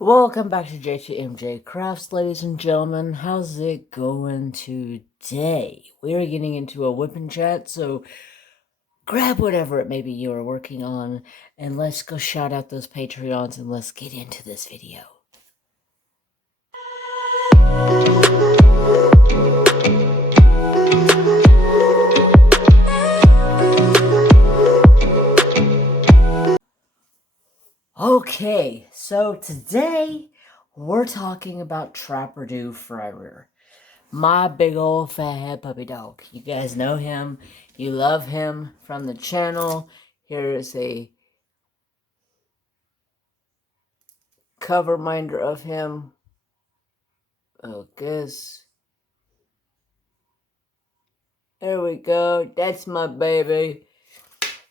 Welcome back to J2MJ Crafts, ladies and gentlemen. How's it going today? We're getting into a whipping chat, so grab whatever it may be you are working on, and let's go shout out those Patreons, and let's get into this video. Okay, so today we're talking about Trapperdo Forever. My big old fat head puppy dog. You guys know him. You love him from the channel. Here is a cover reminder of him. Focus. There we go. That's my baby.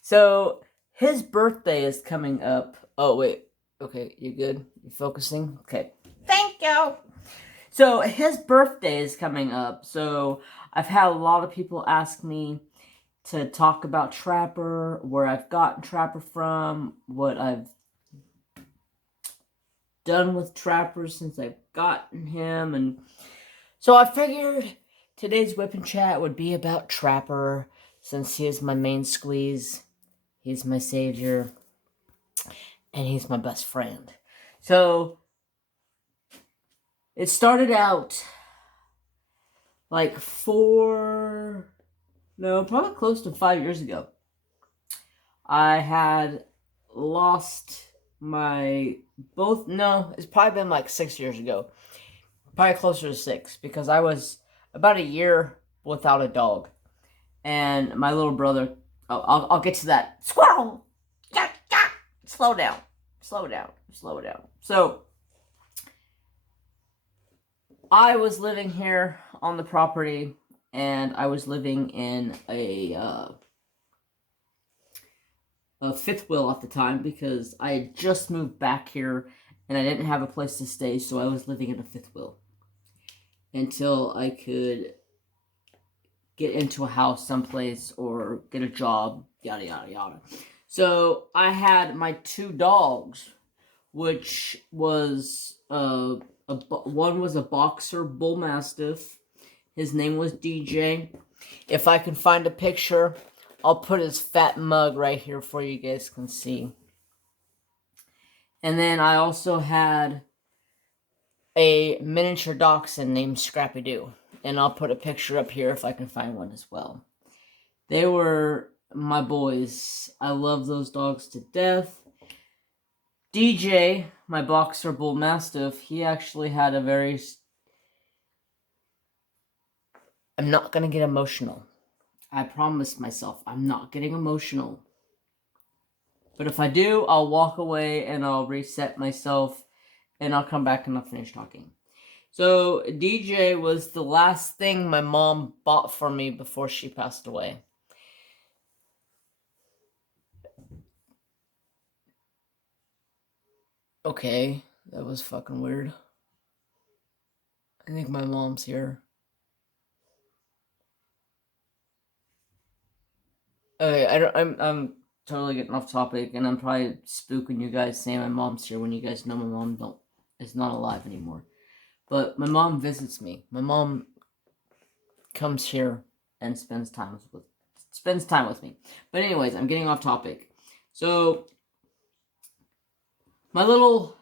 So, his birthday is coming up. Oh, wait. Okay, you good? You focusing? Okay. Thank you. So, his birthday is coming up. So, I've had a lot of people ask me to talk about Trapper, where I've gotten Trapper from, what I've done with Trapper since I've gotten him, and so I figured today's whipping chat would be about Trapper, since he is my main squeeze, he's my savior, and he's my best friend. So, it started out like probably close to 5 years ago. I had lost it's probably been like 6 years ago. Probably closer to 6, because I was about a year without a dog. And my little brother, I'll get to that. Squirrel! Slow down. So, I was living here on the property, and I was living in a fifth wheel at the time, because I had just moved back here and I didn't have a place to stay, so I was living in a fifth wheel until I could get into a house someplace or get a job, yada yada yada. So I had my 2 dogs, which was one was a boxer bull mastiff. His name was DJ. If I can find a picture, I'll put his fat mug right here for you guys can see. And then I also had a miniature dachshund named Scrappy Doo. And I'll put a picture up here if I can find one as well. They were my boys. I love those dogs to death. DJ, my boxer bull mastiff, he actually had a very... I'm not going to get emotional. I promised myself I'm not getting emotional. But if I do, I'll walk away and I'll reset myself and I'll come back and I'll finish talking. So, DJ was the last thing my mom bought for me before she passed away. Okay, that was fucking weird. I think my mom's here. Okay, I'm totally getting off topic, and I'm probably spooking you guys saying my mom's here when you guys know my mom is not alive anymore. But my mom visits me. My mom comes here and spends time with me. But anyways, I'm getting off topic. So, my little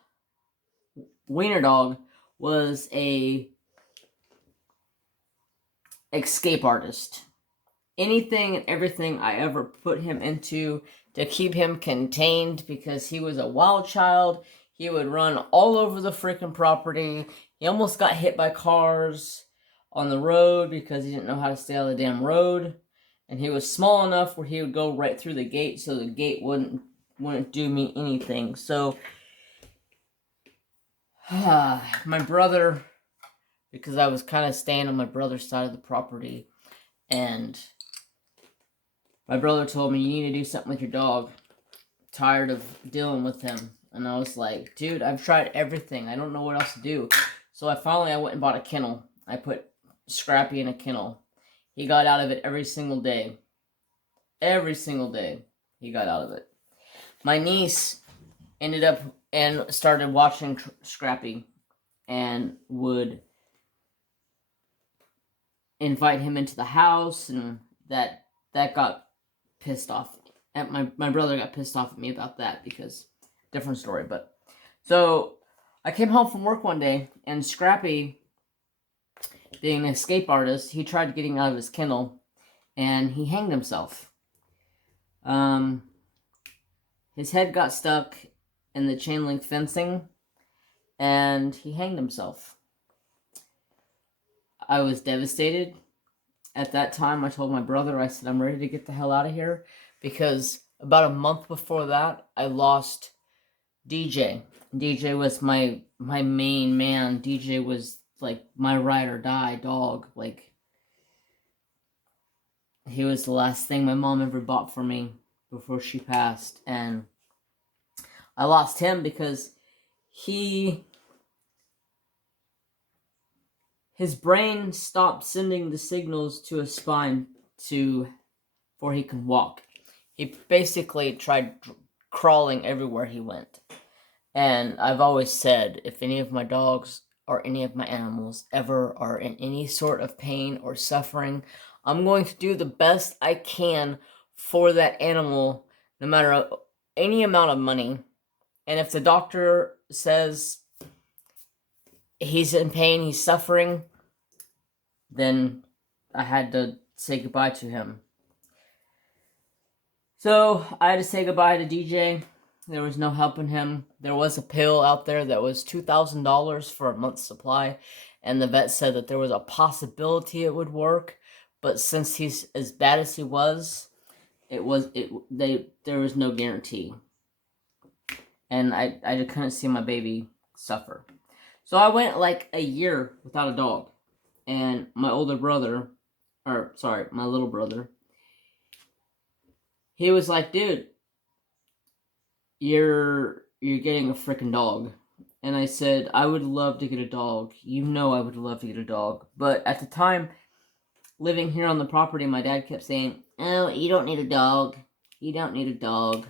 wiener dog was a escape artist. Anything and everything I ever put him into to keep him contained, because he was a wild child. He would run all over the freaking property. He almost got hit by cars on the road because he didn't know how to stay on the damn road. And he was small enough where he would go right through the gate, so the gate wouldn't do me anything. So, my brother, because I was kind of staying on my brother's side of the property, and my brother told me, you need to do something with your dog. Tired of dealing with him. And I was like, dude, I've tried everything. I don't know what else to do. So I went and bought a kennel. I put Scrappy in a kennel. He got out of it every single day. Every single day he got out of it. My niece ended up and started watching Scrappy and would invite him into the house, and that got pissed off. And my brother got pissed off at me about that because different story. But so I came home from work one day, and Scrappy, being an escape artist, he tried getting out of his kennel, and he hanged himself. His head got stuck in the chain link fencing, and he hanged himself. I was devastated. At that time, I told my brother, I said, I'm ready to get the hell out of here, because about a month before that, I lost DJ. DJ was my main man. DJ was like my ride or die dog. Like, he was the last thing my mom ever bought for me before she passed, and I lost him because his brain stopped sending the signals to his spine before he can walk. He basically tried crawling everywhere he went. And I've always said, if any of my dogs or any of my animals ever are in any sort of pain or suffering, I'm going to do the best I can for that animal, no matter any amount of money. And if the doctor says he's in pain, he's suffering, then I had to say goodbye to him. So I had to say goodbye to DJ. There was no helping him. There was a pill out there that was $2,000 for a month's supply, and the vet said that there was a possibility it would work, but since he's as bad as he was, there was no guarantee. And I just couldn't see my baby suffer. So I went like a year without a dog. And my little brother, he was like, dude, you're getting a freaking dog. And I said, I would love to get a dog. You know I would love to get a dog. But at the time, living here on the property, my dad kept saying, oh, you don't need a dog. You don't need a dog.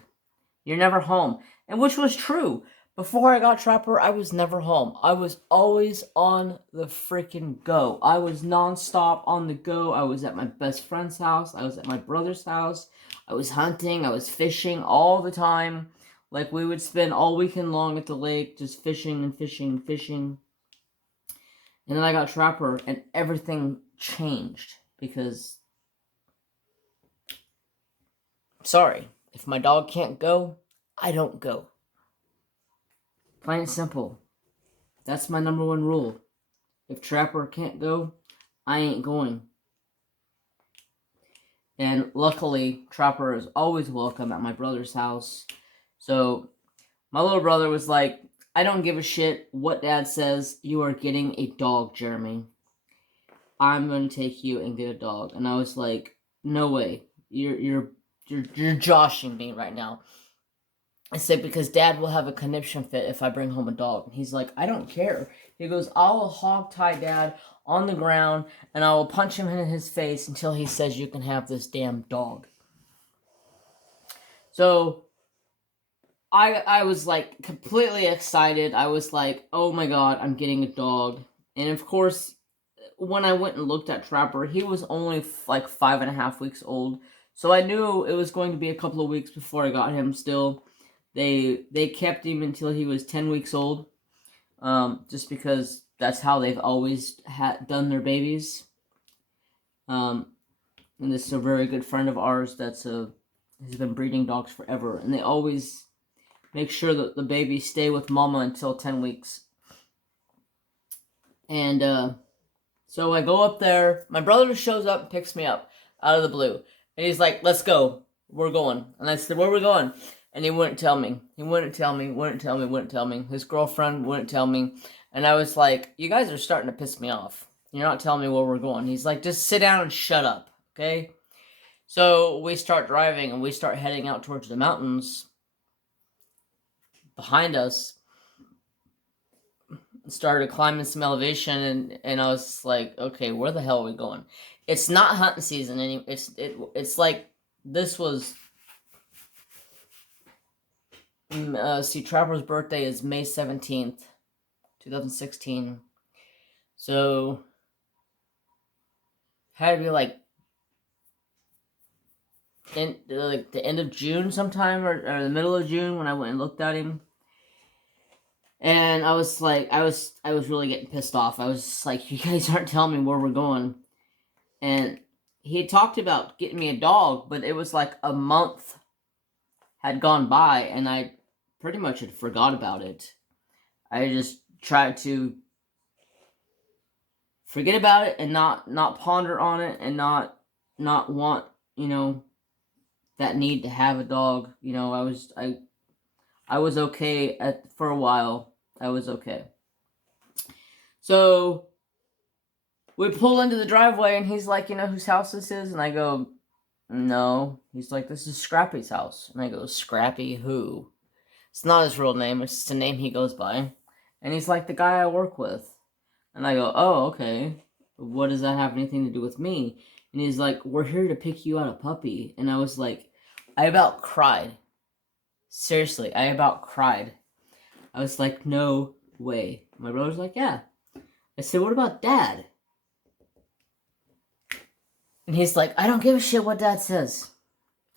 You're never home. And which was true. Before I got Trapper, I was never home. I was always on the freaking go. I was nonstop on the go. I was at my best friend's house. I was at my brother's house. I was hunting. I was fishing all the time. Like, we would spend all weekend long at the lake just fishing and fishing and fishing. And then I got Trapper, and everything changed. Because, sorry, if my dog can't go, I don't go. Plain and simple. That's my number one rule. If Trapper can't go, I ain't going. And luckily, Trapper is always welcome at my brother's house. So, my little brother was like, I don't give a shit what Dad says. You are getting a dog, Jeremy. I'm going to take you and get a dog. And I was like, no way. You're joshing me right now. I said, because Dad will have a conniption fit if I bring home a dog. And he's like, I don't care. He goes, I will hog tie Dad on the ground, and I will punch him in his face until he says you can have this damn dog. So, I was like completely excited. I was like, oh my god, I'm getting a dog. And of course, when I went and looked at Trapper, he was only like 5.5 weeks old. So I knew it was going to be a couple of weeks before I got him still. They kept him until he was 10 weeks old, just because that's how they've always done their babies. And this is a very good friend of ours has been breeding dogs forever, and they always make sure that the babies stay with Momma until 10 weeks. And so I go up there. My brother shows up and picks me up out of the blue, and he's like, "Let's go. We're going." And I said, "Where are we going?" And he wouldn't tell me. He wouldn't tell me. His girlfriend wouldn't tell me. And I was like, you guys are starting to piss me off. You're not telling me where we're going. He's like, just sit down and shut up, okay? So we start driving, and we start heading out towards the mountains behind us. Started climbing some elevation, and I was like, okay, where the hell are we going? It's not hunting season anymore. It's like this was see, Trapper's birthday is May 17th, 2016. So, had to be like in like the end of June sometime, or the middle of June when I went and looked at him. And I was like, I was really getting pissed off. I was just like, you guys aren't telling me where we're going. And he had talked about getting me a dog, but it was like a month had gone by, and I pretty much had forgot about it. I just tried to forget about it and not ponder on it and not want, you know, that need to have a dog. You know, I was okay for a while. I was okay. So we pull into the driveway, and he's like, you know whose house this is? And I go, no. He's like, this is Scrappy's house. And I go, Scrappy who? It's not his real name. It's just a name he goes by. And he's like, the guy I work with. And I go, oh, okay. What does that have anything to do with me? And he's like, we're here to pick you out a puppy. And I was like, I about cried. Seriously, I about cried. I was like, no way. My brother's like, yeah. I said, what about Dad? And he's like, I don't give a shit what Dad says.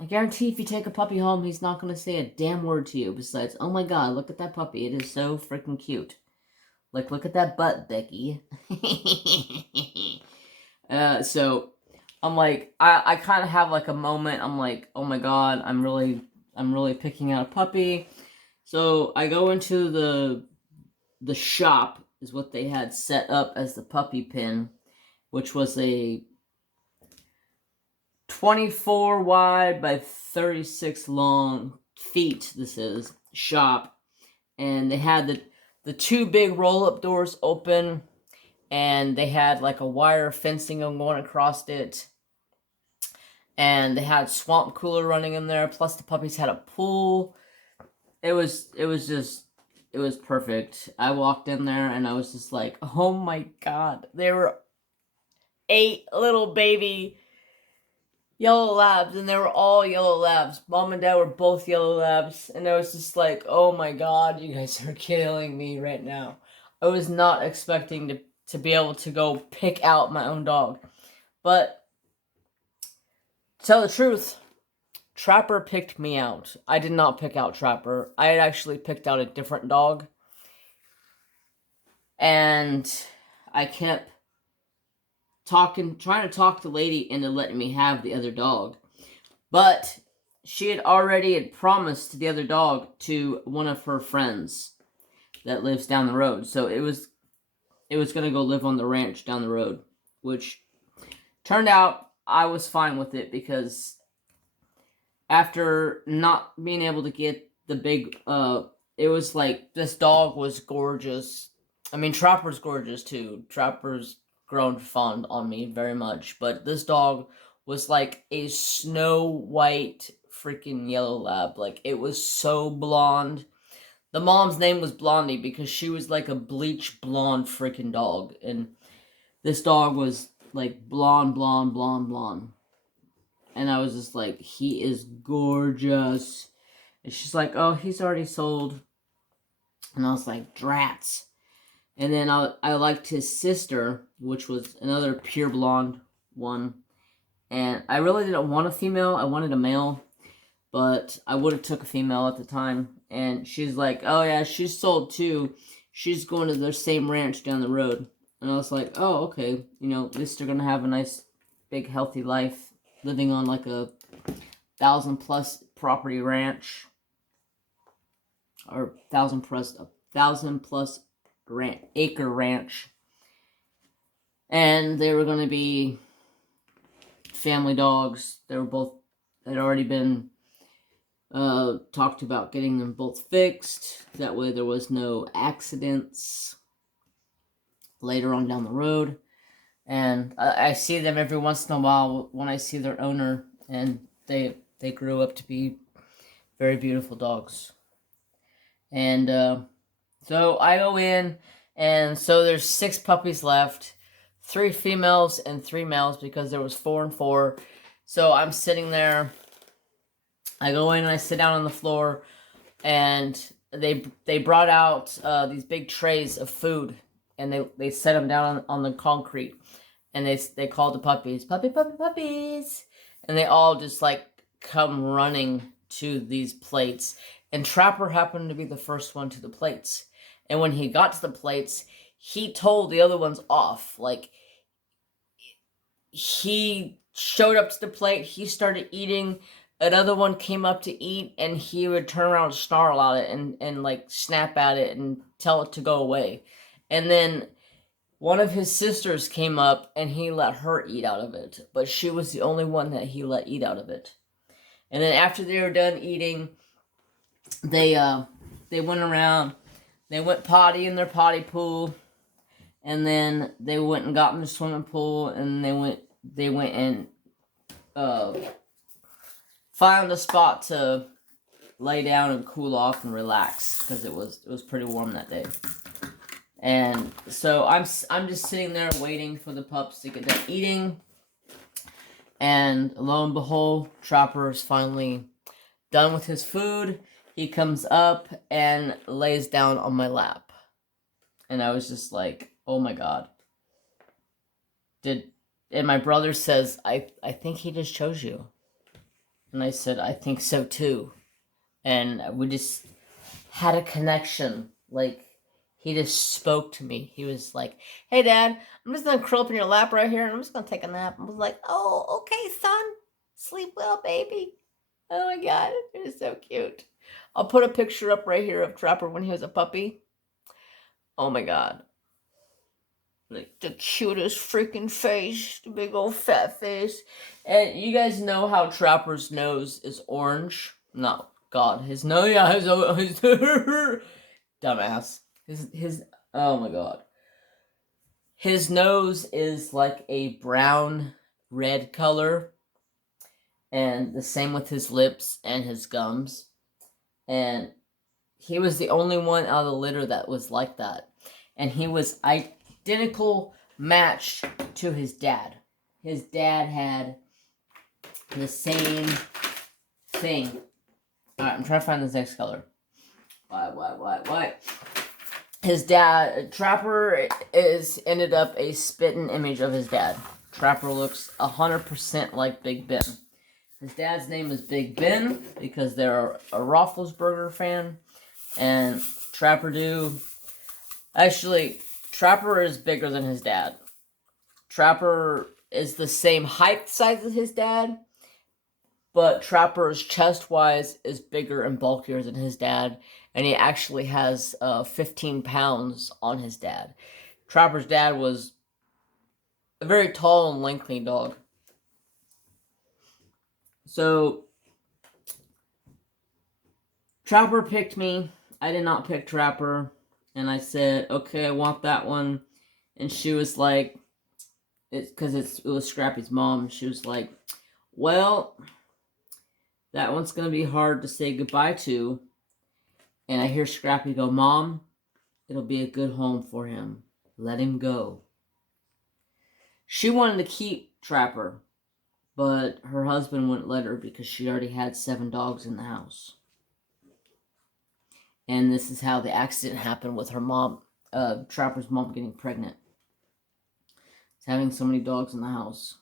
I guarantee if you take a puppy home, he's not going to say a damn word to you besides, oh my god, look at that puppy. It is so freaking cute. Like, look at that butt, Becky. So, I'm like, I kind of have like a moment. I'm like, oh my god, I'm really picking out a puppy. So, I go into the shop, is what they had set up as the puppy pen, which was a 24 wide by 36 long feet, this is, shop. And they had the two big roll-up doors open, and they had like a wire fencing going across it. And they had swamp cooler running in there, plus the puppies had a pool. It was perfect. I walked in there, and I was just like, oh my god. There were 8 little baby yellow labs, and they were all yellow labs. Mom and Dad were both yellow labs, and I was just like, oh my god, you guys are killing me right now. I was not expecting to be able to go pick out my own dog. But, to tell the truth, Trapper picked me out. I did not pick out Trapper. I had actually picked out a different dog. And I kept trying to talk the lady into letting me have the other dog. But she had already promised the other dog to one of her friends that lives down the road. So it was going to go live on the ranch down the road, which turned out I was fine with it, because after not being able to get the big, it was like, this dog was gorgeous. I mean, Trapper's gorgeous too. Trapper's grown fond on me very much, but this dog was like a snow white freaking yellow lab. Like, it was so blonde. The mom's name was Blondie because she was like a bleach blonde freaking dog, and this dog was like blonde. And I was just like, he is gorgeous. And she's like, oh, he's already sold. And I was like, drats. And then I liked his sister, which was another pure blonde one. And I really didn't want a female. I wanted a male. But I would have took a female at the time. And she's like, oh yeah, she's sold too. She's going to their same ranch down the road. And I was like, oh, okay. You know, at least they're going to have a nice, big, healthy life. Living on like a 1,000+ property ranch. Or 1,000+ acre ranch. And they were going to be family dogs. They were both, had already been talked about getting them both fixed. That way there was no accidents later on down the road. And I see them every once in a while when I see their owner, and they grew up to be very beautiful dogs. And so I go in, and so there's 6 puppies left, 3 females and 3 males, because there was 4 and 4. So I'm sitting there. I go in and I sit down on the floor. and they brought out these big trays of food, and they set them down on the concrete, and they called the puppies, puppy, puppy, puppies, and they all just like come running to these plates, and Trapper happened to be the first one to the plates, and when he got to the plates, he told the other ones off. Like, he showed up to the plate, he started eating, another one came up to eat, and he would turn around and snarl at it and like snap at it and tell it to go away. And then one of his sisters came up and he let her eat out of it, but she was the only one that he let eat out of it. And then after they were done eating, they went around, they went potty in their potty pool, and then they went and got in the swimming pool, and they went and found a spot to lay down and cool off and relax, because it was pretty warm that day. And so I'm just sitting there waiting for the pups to get done eating, and lo and behold, Trapper is finally done with his food. He comes up and lays down on my lap, and I was just like, oh my god. And my brother says, I think he just chose you. And I said, I think so too. And we just had a connection. Like, he just spoke to me. He was like, hey Dad, I'm just gonna curl up in your lap right here and I'm just gonna take a nap. I was like, oh, okay, son. Sleep well, baby. Oh my god, it was so cute. I'll put a picture up right here of Trapper when he was a puppy. Oh my god. Like, the cutest freaking face. The big old fat face. And you guys know how Trapper's nose is orange? No, god, his nose, yeah, his dumbass. His, oh my god. His nose is like a brown red color. And the same with his lips and his gums. And he was the only one out of the litter that was like that. And he was identical match to his dad. His dad had the same thing. Alright, I'm trying to find this next color. Why? His dad, Trapper ended up a spitting image of his dad. Trapper looks 100% like Big Ben. His dad's name is Big Ben because they're a Roethlisberger fan. And Actually, Trapper is bigger than his dad. Trapper is the same height size as his dad, but Trapper's chest-wise is bigger and bulkier than his dad, and he actually has 15 pounds on his dad. Trapper's dad was a very tall and lengthy dog. So, Trapper picked me. I did not pick Trapper. And I said, okay, I want that one. And she was like, it was Scrappy's mom. And she was like, well, that one's going to be hard to say goodbye to. And I hear Scrappy go, Mom, it'll be a good home for him. Let him go. She wanted to keep Trapper, but her husband wouldn't let her because she already had 7 dogs in the house. And this is how the accident happened with her mom, Trapper's mom getting pregnant. It's having so many dogs in the house.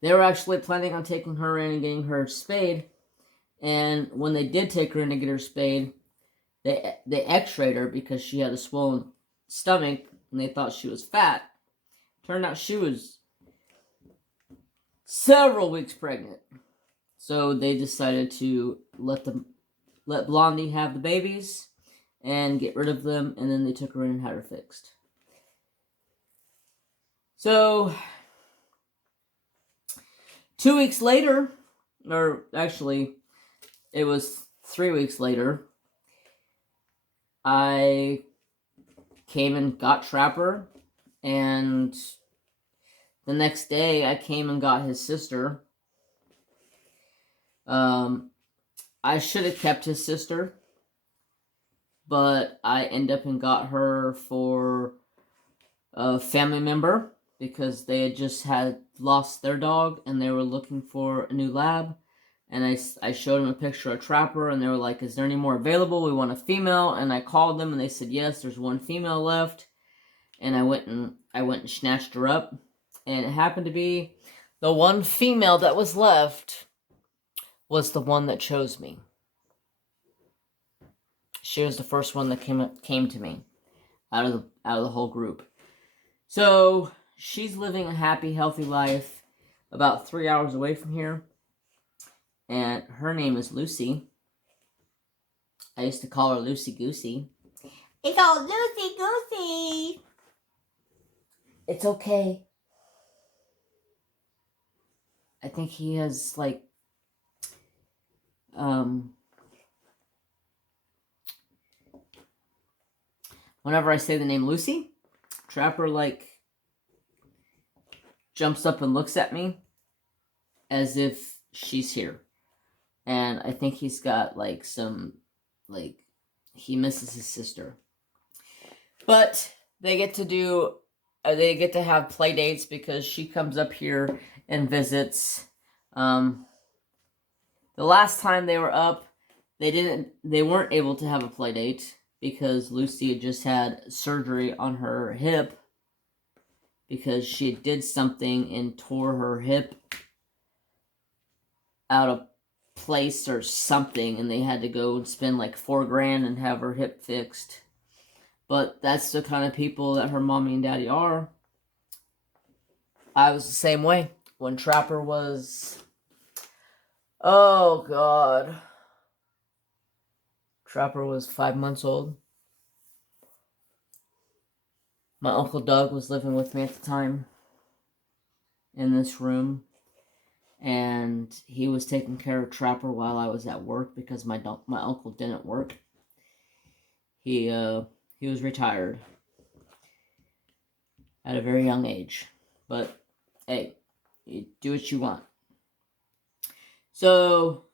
They were actually planning on taking her in and getting her spayed. And when they did take her in to get her spayed, they x-rayed her because she had a swollen stomach and they thought she was fat. Turned out she was several weeks pregnant. So they decided to let Blondie have the babies and get rid of them, and then they took her in and had her fixed. So 2 weeks later, or actually it was 3 weeks later, I came and got Trapper, and the next day I came and got his sister. I should have kept his sister, but I ended up and got her for a family member because they had just lost their dog and they were looking for a new lab. And I showed them a picture of Trapper, and they were like, is there any more available? We want a female. And I called them, and they said, yes, there's one female left. And I went and snatched her up. And it happened to be the one female that was left was the one that chose me. She was the first one that came to me out of the whole group. So she's living a happy, healthy life about 3 hours away from here. And her name is Lucy. I used to call her Lucy Goosey. It's all Lucy Goosey. It's okay. I think he has, like, whenever I say the name Lucy, Trapper, like, jumps up and looks at me as if she's here. And I think he's got, like, he misses his sister. But they get to have play dates because she comes up here and visits. The last time they were up, they weren't able to have a play date because Lucy had just had surgery on her hip because she did something and tore her hip out of place or something, and they had to go and spend like $4,000 and have her hip fixed. But that's the kind of people that her mommy and daddy are. I was the same way when Trapper was, oh God, Trapper was 5 months old. My Uncle Doug was living with me at the time in this room. And he was taking care of Trapper while I was at work because my uncle didn't work. He was retired at a very young age. But, hey, you do what you want. So,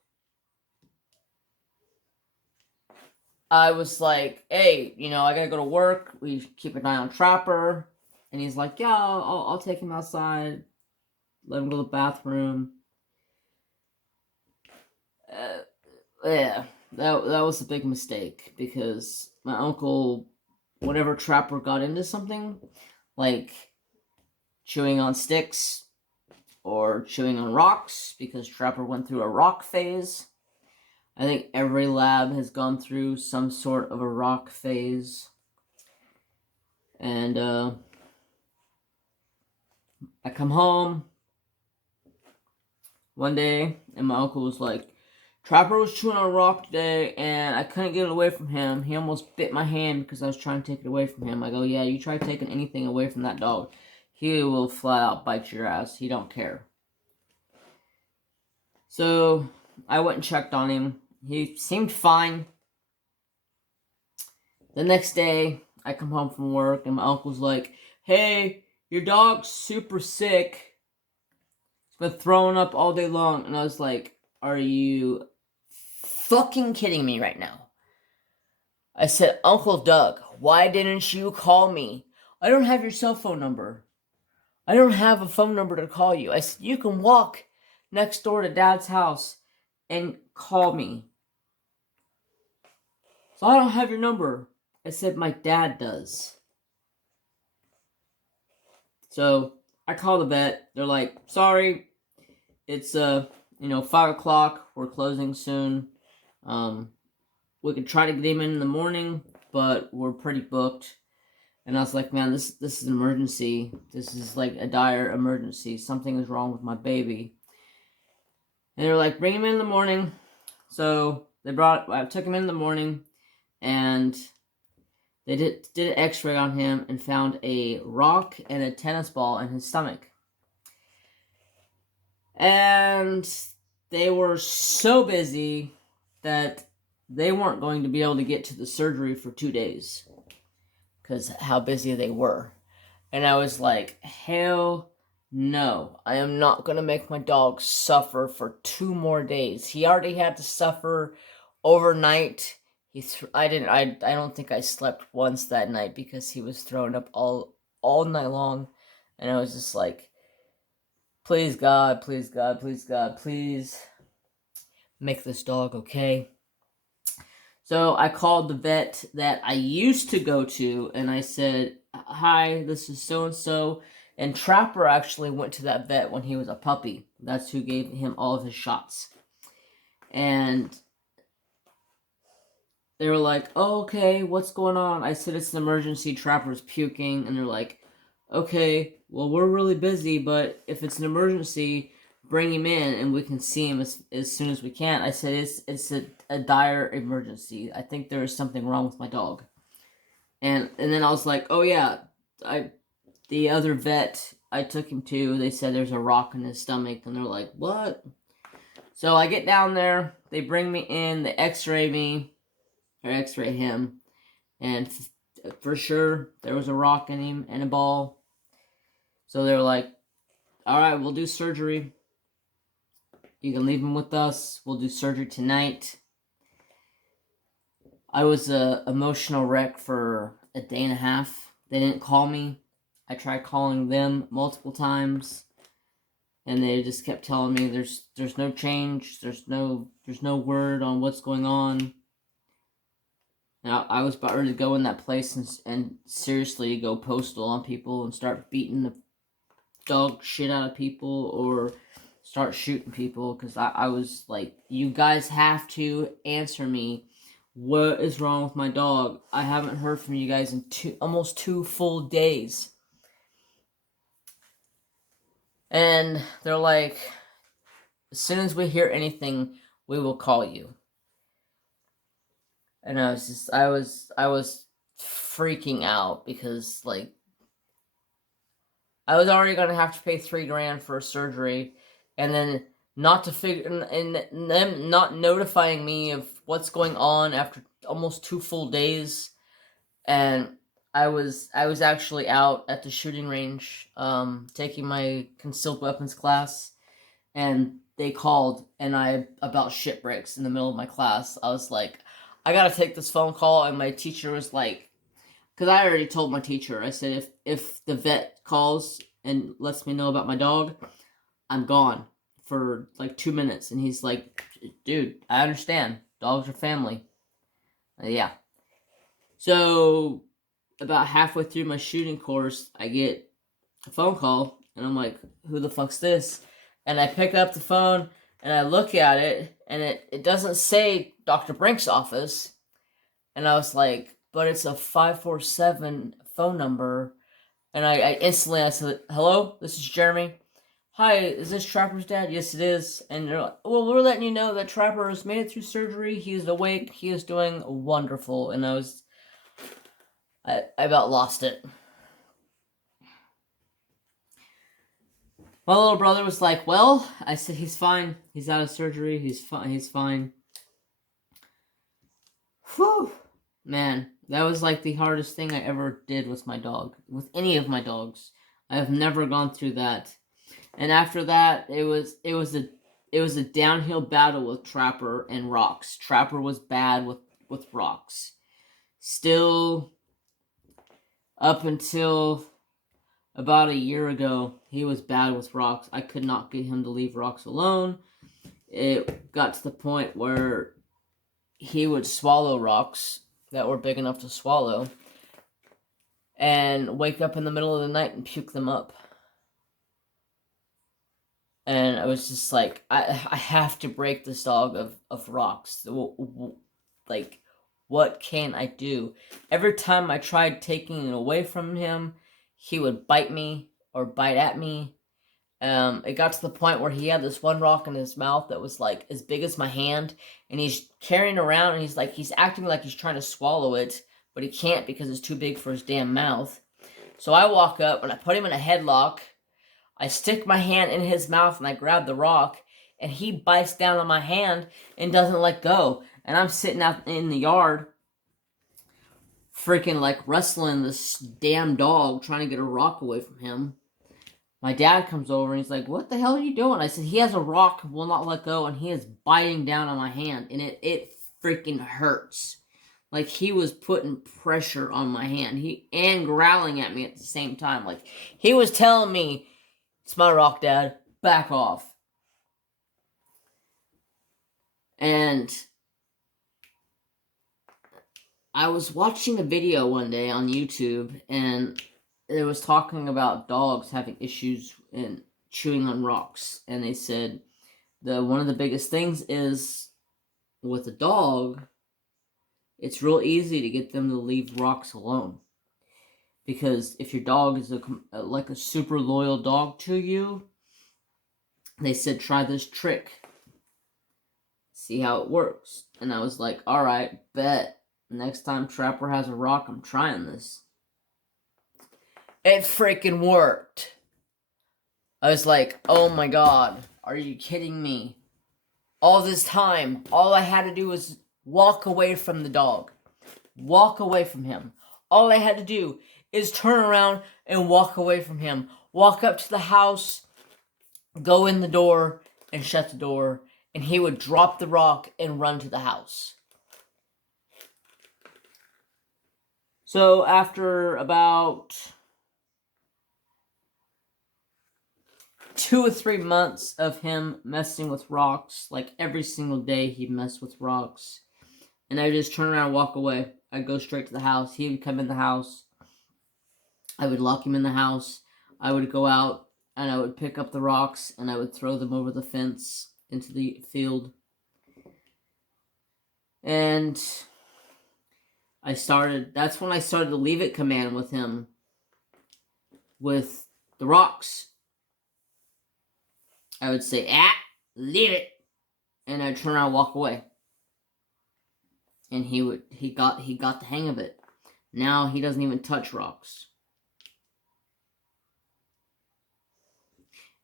I was like, hey, I gotta go to work. We keep an eye on Trapper. And he's like, yeah, I'll take him outside. Let him go to the bathroom. Yeah, that was a big mistake because my uncle, whenever Trapper got into something, like chewing on sticks or chewing on rocks, because Trapper went through a rock phase. I think every lab has gone through some sort of a rock phase. And I come home one day and my uncle was like, Trapper was chewing on a rock today, and I couldn't get it away from him. He almost bit my hand because I was trying to take it away from him. I go, yeah, you try taking anything away from that dog, he will flat out bite your ass. He don't care. So, I went and checked on him. He seemed fine. The next day, I come home from work, and my uncle's like, hey, your dog's super sick. He's been throwing up all day long. And I was like, are you fucking kidding me right now? I said, Uncle Doug, why didn't you call me? I don't have your cell phone number. I don't have a phone number to call you. I said, you can walk next door to Dad's house and call me. So I don't have your number. I said, my dad does. So I call the vet. They're like, sorry, it's 5 o'clock. We're closing soon. We could try to get him in the morning, but we're pretty booked. And I was like, man, this is an emergency. This is like a dire emergency. Something is wrong with my baby. And they were like, bring him in the morning. So I took him in the morning, and they did an x-ray on him and found a rock and a tennis ball in his stomach. And they were so busy that they weren't going to be able to get to the surgery for 2 days because how busy they were. And I was like, hell no. I am not going to make my dog suffer for 2 more days. He already had to suffer overnight. I don't think I slept once that night because he was throwing up all night long. And I was just like, please God, please God, please God, please. make this dog okay. So I called the vet that I used to go to, and I said, hi, this is so-and-so. And Trapper actually went to that vet when he was a puppy. That's who gave him all of his shots. And they were like, oh, okay, what's going on? I said, it's an emergency, Trapper's puking. And they're like, okay, well, we're really busy, but if it's an emergency, bring him in and we can see him as soon as we can. I said, it's a dire emergency. I think there is something wrong with my dog. And then I was like, oh yeah, the other vet I took him to, they said there's a rock in his stomach. And they're like, what? So I get down there, they bring me in, they x-ray me, or x-ray him, and for sure, there was a rock in him and a ball. So they were like, alright, we'll do surgery. You can leave him with us. We'll do surgery tonight. I was a emotional wreck for a day and a half. They didn't call me. I tried calling them multiple times, and they just kept telling me there's no change. There's no word on what's going on. Now I was about ready to go in that place and seriously go postal on people and start beating the dog shit out of people or start shooting people, because I was like, you guys have to answer me. What is wrong with my dog? I haven't heard from you guys in almost 2 full days. And they're like, as soon as we hear anything, we will call you. And I was freaking out because, like, I was already going to have to pay $3,000 for a surgery, and then not to figure, and them not notifying me of what's going on after almost 2 full days. And I was actually out at the shooting range, taking my concealed weapons class, and they called, and about shipwrecks in the middle of my class. I was like, I gotta take this phone call, and my teacher was like, because I already told my teacher, I said, if the vet calls and lets me know about my dog, I'm gone for like 2 minutes. And he's like, dude, I understand. Dogs are family. Yeah. So about halfway through my shooting course, I get a phone call, and I'm like, who the fuck's this? And I pick up the phone, and I look at it, and it doesn't say Dr. Brink's office. And I was like, but it's a 547 phone number. And I instantly said, hello, this is Jeremy. Hi, is this Trapper's dad? Yes, it is. And they're like, well, we're letting you know that Trapper has made it through surgery. He's awake. He is doing wonderful. And I about lost it. My little brother was like, well, I said, he's fine. He's out of surgery. He's fine. Whew. Man, that was like the hardest thing I ever did with my dog. With any of my dogs. I have never gone through that. And after that, it was a downhill battle with Trapper and rocks. Trapper was bad with rocks. Still, up until about a year ago, he was bad with rocks. I could not get him to leave rocks alone. It got to the point where he would swallow rocks that were big enough to swallow and wake up in the middle of the night and puke them up. And I was just like, I have to break this dog of rocks. Like, what can I do? Every time I tried taking it away from him, he would bite me or bite at me. It got to the point where he had this one rock in his mouth that was like as big as my hand, and he's carrying around, and he's acting like he's trying to swallow it, but he can't because it's too big for his damn mouth. So I walk up and I put him in a headlock. I stick my hand in his mouth and I grab the rock, and he bites down on my hand and doesn't let go. And I'm sitting out in the yard, freaking like wrestling this damn dog, trying to get a rock away from him. My dad comes over and he's like, what the hell are you doing? I said, he has a rock, will not let go, and he is biting down on my hand, and it freaking hurts. Like, he was putting pressure on my hand, and growling at me at the same time. Like, he was telling me, it's my rock, Dad, back off. And I was watching a video one day on YouTube, and it was talking about dogs having issues in chewing on rocks. And they said one of the biggest things is with a dog, it's real easy to get them to leave rocks alone. Because if your dog is like a super loyal dog to you, they said try this trick. See how it works. And I was like, alright, bet. Next time Trapper has a rock, I'm trying this. It freaking worked. I was like, oh my god, are you kidding me? All this time, all I had to do was walk away from the dog. Walk away from him. All I had to do is turn around and walk away from him. Walk up to the house, go in the door, and shut the door. And he would drop the rock and run to the house. So after about 2 or 3 months of him messing with rocks, like every single day he'd mess with rocks, and I would just turn around and walk away. I'd go straight to the house. He would come in the house. I would lock him in the house. I would go out and I would pick up the rocks and I would throw them over the fence into the field. And that's when I started the leave it command with him, with the rocks. I would say, leave it. And I'd turn around and walk away. And he got the hang of it. Now he doesn't even touch rocks.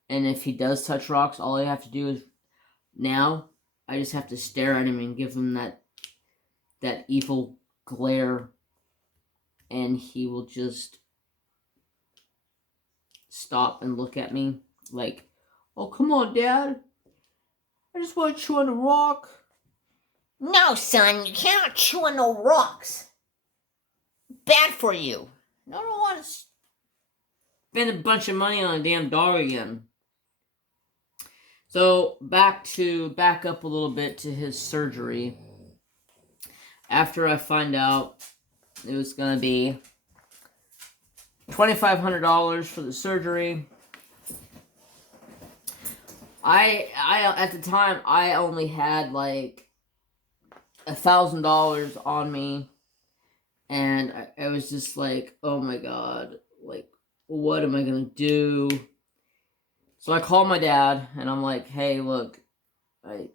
And if he does touch rocks, all I have to do is, now, I just have to stare at him and give him that evil glare. And he will just stop and look at me like, oh, come on, Dad. I just want to chew on a rock. No, son, you cannot chew on no rocks. Bad for you. I don't want to spend a bunch of money on a damn dog again. So, back up a little bit to his surgery. After I find out it was going to be $2,500 for the surgery, I at the time, I only had like $1,000 on me, and I was just like, oh my god, like, what am I gonna do? So I called my dad, and I'm like, hey, look, I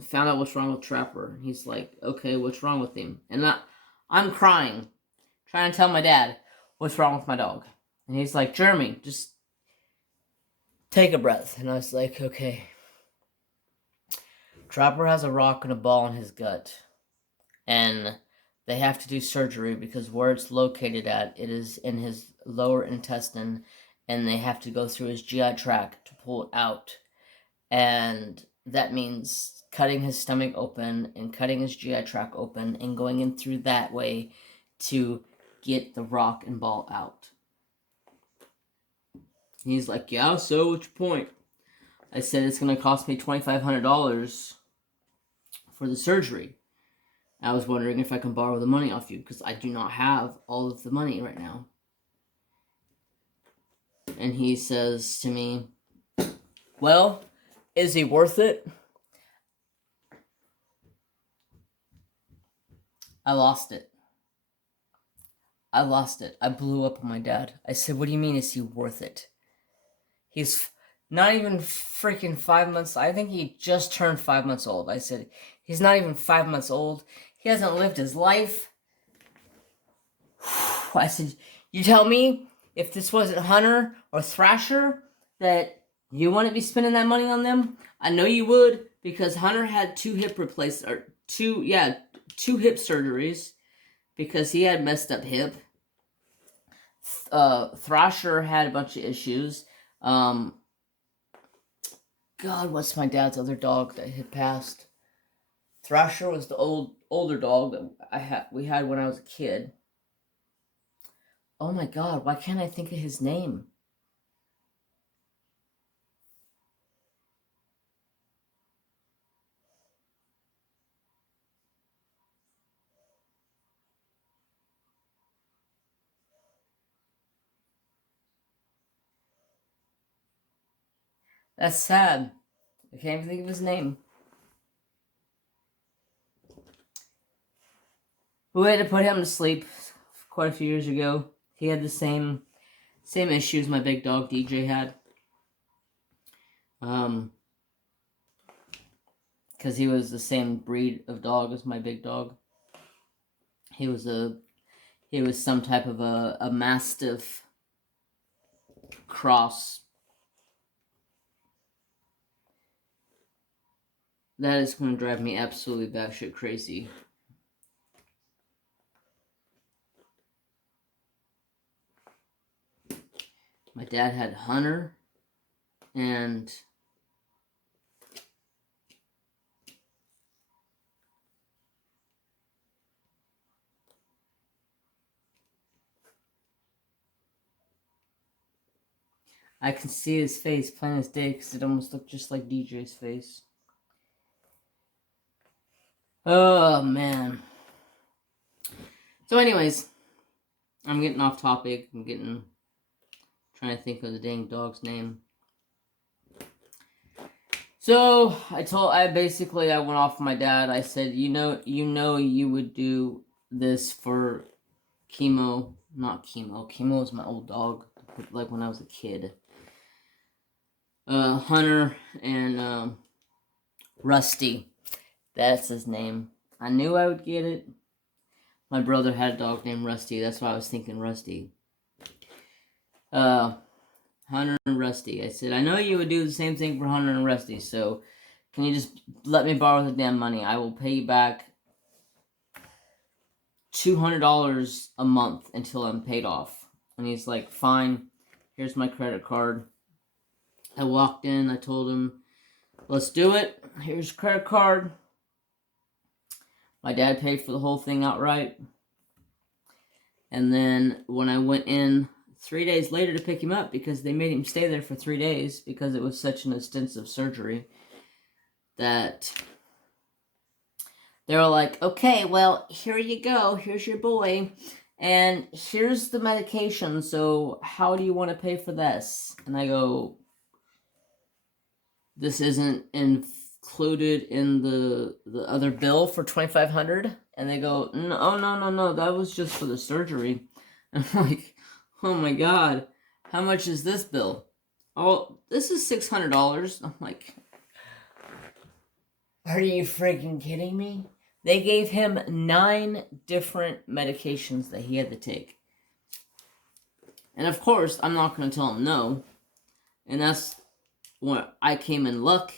found out what's wrong with Trapper. He's like, okay, what's wrong with him? And I'm crying, trying to tell my dad what's wrong with my dog. And he's like, Jeremy, just take a breath. And I was like, okay. Trapper has a rock and a ball in his gut. And they have to do surgery because where it's located at, it is in his lower intestine. And they have to go through his GI tract to pull it out. And that means cutting his stomach open and cutting his GI tract open and going in through that way to get the rock and ball out. He's like, yeah, so what's your point? I said it's going to cost me $2,500 for the surgery. I was wondering if I can borrow the money off you because I do not have all of the money right now. And he says to me, well, is he worth it? I lost it. I blew up on my dad. I said, what do you mean, is he worth it? He's not even freaking 5 months. I think he just turned 5 months old. I said, he's not even 5 months old. He hasn't lived his life. I said, you tell me if this wasn't Hunter or Thrasher that you wouldn't be spending that money on them? I know you would, because Hunter had two hip surgeries because he had messed up hip. Thrasher had a bunch of issues. God, what's my dad's other dog that had passed? Thrasher was the older dog that we had when I was a kid. Oh my god, why can't I think of his name? That's sad. I can't even think of his name. We had to put him to sleep quite a few years ago. He had the same issues my big dog DJ had. Because he was the same breed of dog as my big dog. He was some type of a Mastiff cross. That is going to drive me absolutely batshit crazy. My dad had Hunter, and I can see his face plain as day because it almost looked just like DJ's face. Oh, man. So anyways, I'm getting off topic. Trying to think of the dang dog's name. So I went off my dad. I said, you know you would do this for Chemo. Not Chemo. Chemo was my old dog, like when I was a kid. Hunter and Rusty. That's his name. I knew I would get it. My brother had a dog named Rusty. That's why I was thinking Rusty. Hunter and Rusty. I said, I know you would do the same thing for Hunter and Rusty, so can you just let me borrow the damn money? I will pay you back $200 a month until I'm paid off. And he's like, fine, here's my credit card. I walked in, I told him, let's do it. Here's your credit card. My dad paid for the whole thing outright. And then when I went in 3 days later to pick him up, because they made him stay there for 3 days because it was such an extensive surgery, that they were like, okay, well, here you go. Here's your boy. And here's the medication. So how do you want to pay for this? And I go, this isn't included in the other bill for $2,500? And they go, no, that was just for the surgery. And I'm like, oh my God, how much is this bill? Oh, this is $600. I'm like, are you freaking kidding me? They gave him 9 different medications that he had to take. And of course, I'm not going to tell him no. And that's when I came in luck.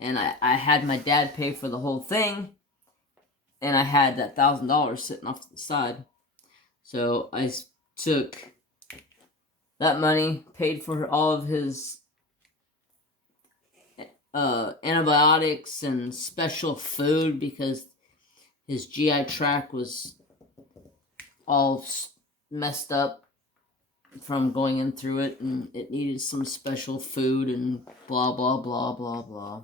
And I had my dad pay for the whole thing. And I had that $1,000 sitting off to the side. So I took that money, paid for all of his antibiotics and special food because his GI tract was all messed up from going in through it, and it needed some special food and blah, blah, blah, blah, blah.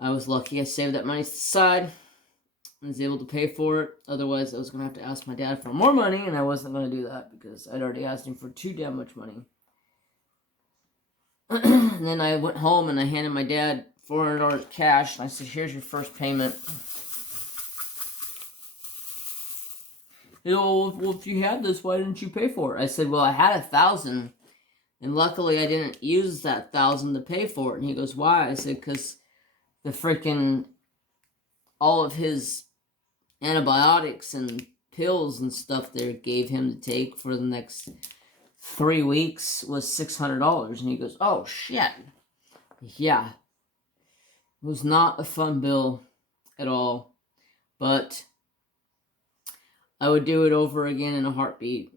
I was lucky I saved that money to the side. I was able to pay for it. Otherwise, I was going to have to ask my dad for more money, and I wasn't going to do that because I'd already asked him for too damn much money. And then I went home and I handed my dad $400 cash, and I said, here's your first payment. You know, well, if you had this, why didn't you pay for it? I said, well, I had $1,000, and luckily I didn't use that $1,000 to pay for it. And he goes, why? I said, because the freaking, all of his antibiotics and pills and stuff they gave him to take for the next 3 weeks was $600. And he goes, oh, shit. Yeah. It was not a fun bill at all. But I would do it over again in a heartbeat.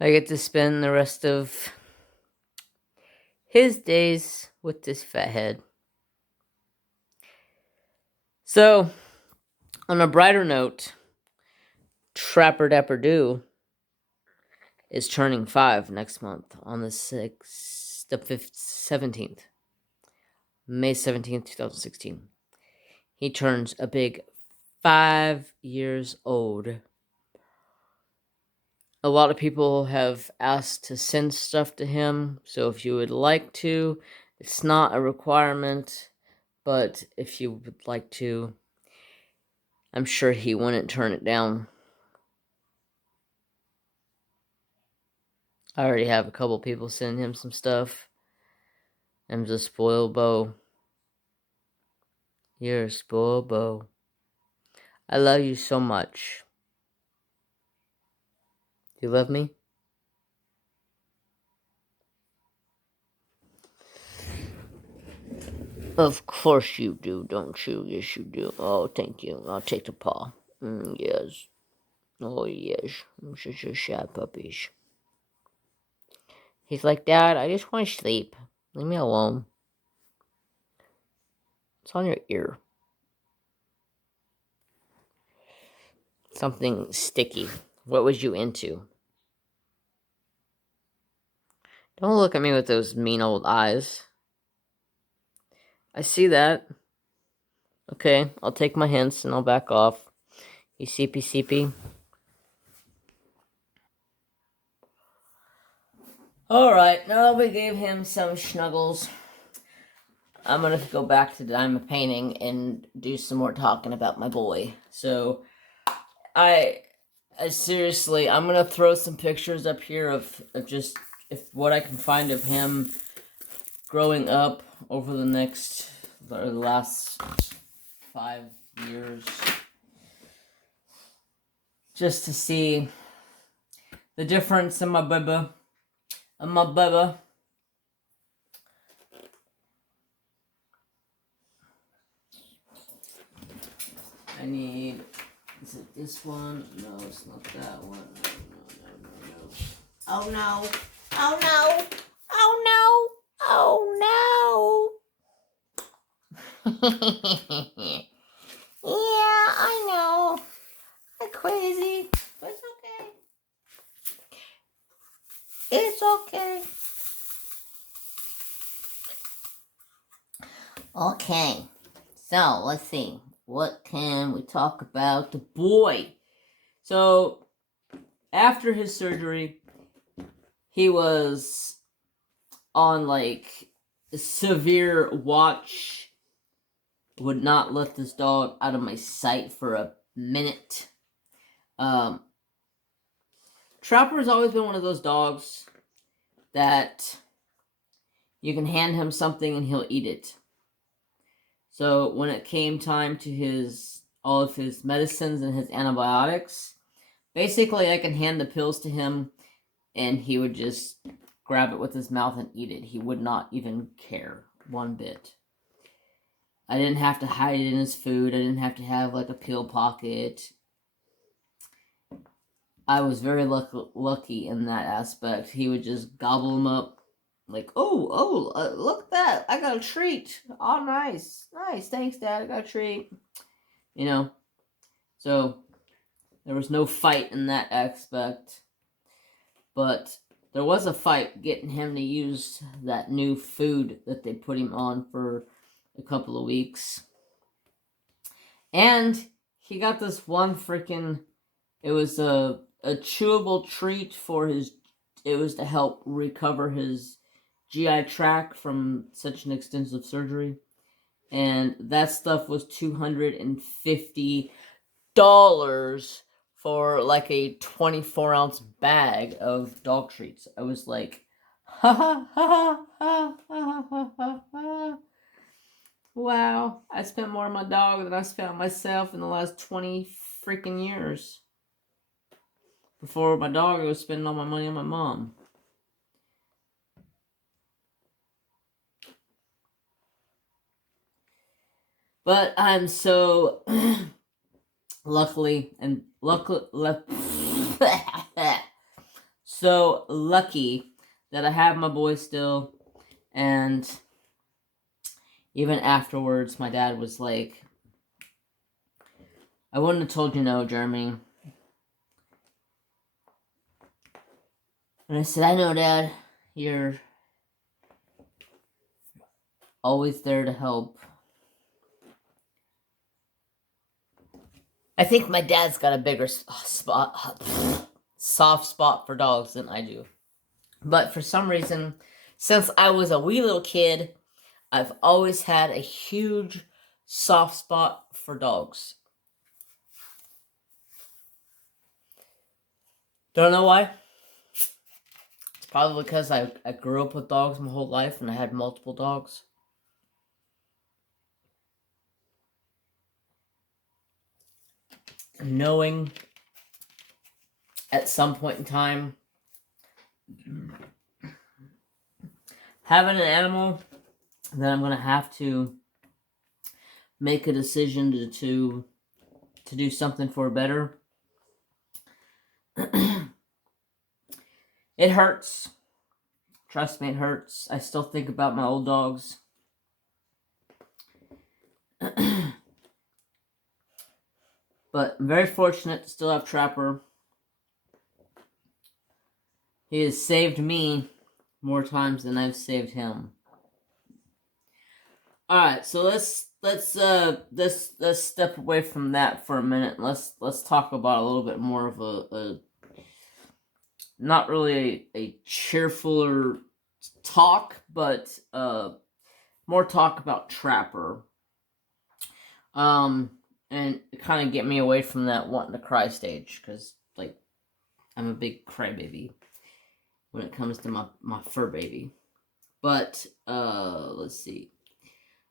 I get to spend the rest of his days with this fathead. So, on a brighter note, Trapper Dapper Doo is turning 5 next month on the 6th 17th. May 17th, 2016. He turns a big 5 years old. A lot of people have asked to send stuff to him, so if you would like to, it's not a requirement, but if you would like to, I'm sure he wouldn't turn it down. I already have a couple people sending him some stuff. I'm just spoiled beau. You're a spoiled beau. I love you so much. Do you love me? Of course you do, don't you? Yes, you do. Oh, thank you. I'll take the paw. Yes. Oh, yes. I'm such a shy puppies. He's like, Dad, I just want to sleep. Leave me alone. It's on your ear. Something sticky. What was you into? Don't look at me with those mean old eyes. I see that. Okay, I'll take my hints and I'll back off. You seepy seepy. Alright, now that we gave him some snuggles, I'm gonna go back to diamond painting and do some more talking about my boy. So, I seriously, I'm gonna throw some pictures up here of just what I can find of him growing up over the last 5 years, just to see the difference in my baby. I need. Is it this one? No, it's not that one. No. Oh no! Oh no! Oh no! Oh no! Yeah, I know. I'm crazy. But it's okay. It's okay. Okay. So, let's see. What can we talk about the boy? So, after his surgery, he was on like a severe watch. Would not let this dog out of my sight for a minute. Trapper has always been one of those dogs that you can hand him something and he'll eat it. So when it came time to all of his medicines and his antibiotics, basically I can hand the pills to him and he would just grab it with his mouth and eat it. He would not even care one bit. I didn't have to hide it in his food. I didn't have to have like a pill pocket. I was very lucky in that aspect. He would just gobble them up. Like, look at that. I got a treat. Oh, nice. Nice. Thanks, Dad. I got a treat. You know. So, there was no fight in that aspect. But there was a fight getting him to use that new food that they put him on for a couple of weeks. And he got this one freaking... It was a chewable treat for his... It was to help recover his GI tract from such an extensive surgery. And that stuff was $250 for like a 24-ounce bag of dog treats. I was like, ha ha ha ha ha ha ha. Wow, I spent more on my dog than I spent on myself in the last 20 freaking years. Before my dog, I was spending all my money on my mom. But I'm so so lucky that I have my boy still. And even afterwards, my dad was like, I wouldn't have told you no, Jeremy. And I said, I know, Dad, you're always there to help. I think my dad's got a bigger soft spot for dogs than I do. But for some reason, since I was a wee little kid, I've always had a huge soft spot for dogs. Don't know why. It's probably because I grew up with dogs my whole life and I had multiple dogs. Knowing at some point in time, having an animal, then I'm going to have to make a decision to do something for better. It hurts. Trust me, it hurts. I still think about my old dogs. But I'm very fortunate to still have Trapper. He has saved me more times than I've saved him. Alright, so let's step away from that for a minute. Let's talk about a little bit more of a not really a cheerfuler talk, but more talk about Trapper. And kind of get me away from that wanting to cry stage, because like I'm a big crybaby when it comes to my fur baby. But let's see.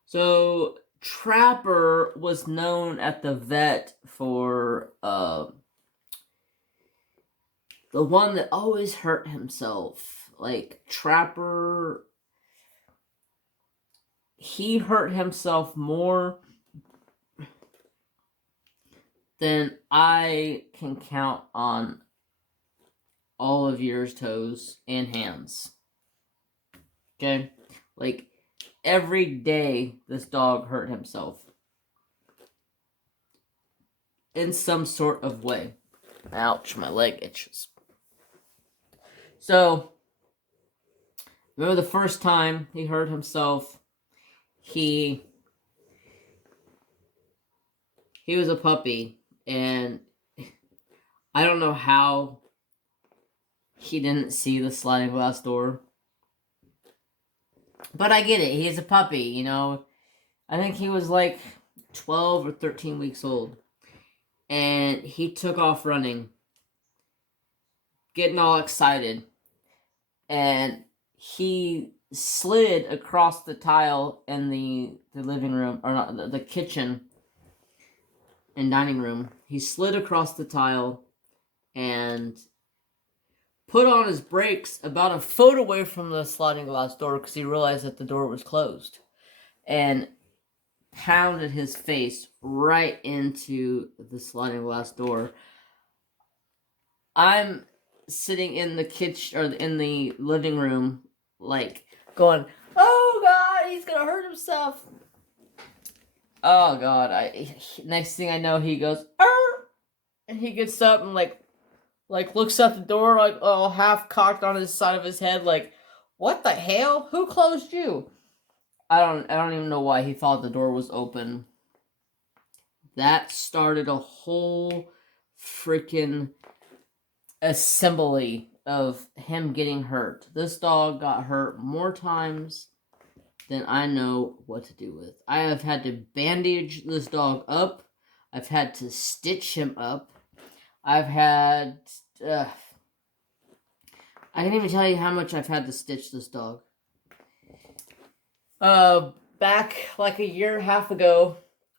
So Trapper was known at the vet for the one that always hurt himself. Like Trapper, he hurt himself more than I can count on all of your toes and hands. Okay? Like, every day this dog hurt himself. In some sort of way. Ouch, my leg itches. So, remember the first time he hurt himself, he was a puppy, and I don't know how he didn't see the sliding glass door. But I get it. He's a puppy, you know. I think he was like 12 or 13 weeks old. And he took off running. Getting all excited. And he slid across the tile in the living room, or not, the kitchen and dining room. He slid across the tile and put on his brakes about a foot away from the sliding glass door because he realized that the door was closed, and pounded his face right into the sliding glass door. I'm sitting in the kitchen, or in the living room, like going, "Oh God, he's gonna hurt himself." Oh God! Next thing I know, he goes, "Arr!" And he gets up and like looks out the door, like all half cocked on his side of his head, like, "What the hell? Who closed you?" I don't even know why he thought the door was open. That started a whole freaking assembly of him getting hurt. This dog got hurt more times than I know what to do with. I have had to bandage this dog up. I've had to stitch him up. I've had... I can't even tell you how much I've had to stitch this dog. Back like a year and a half ago,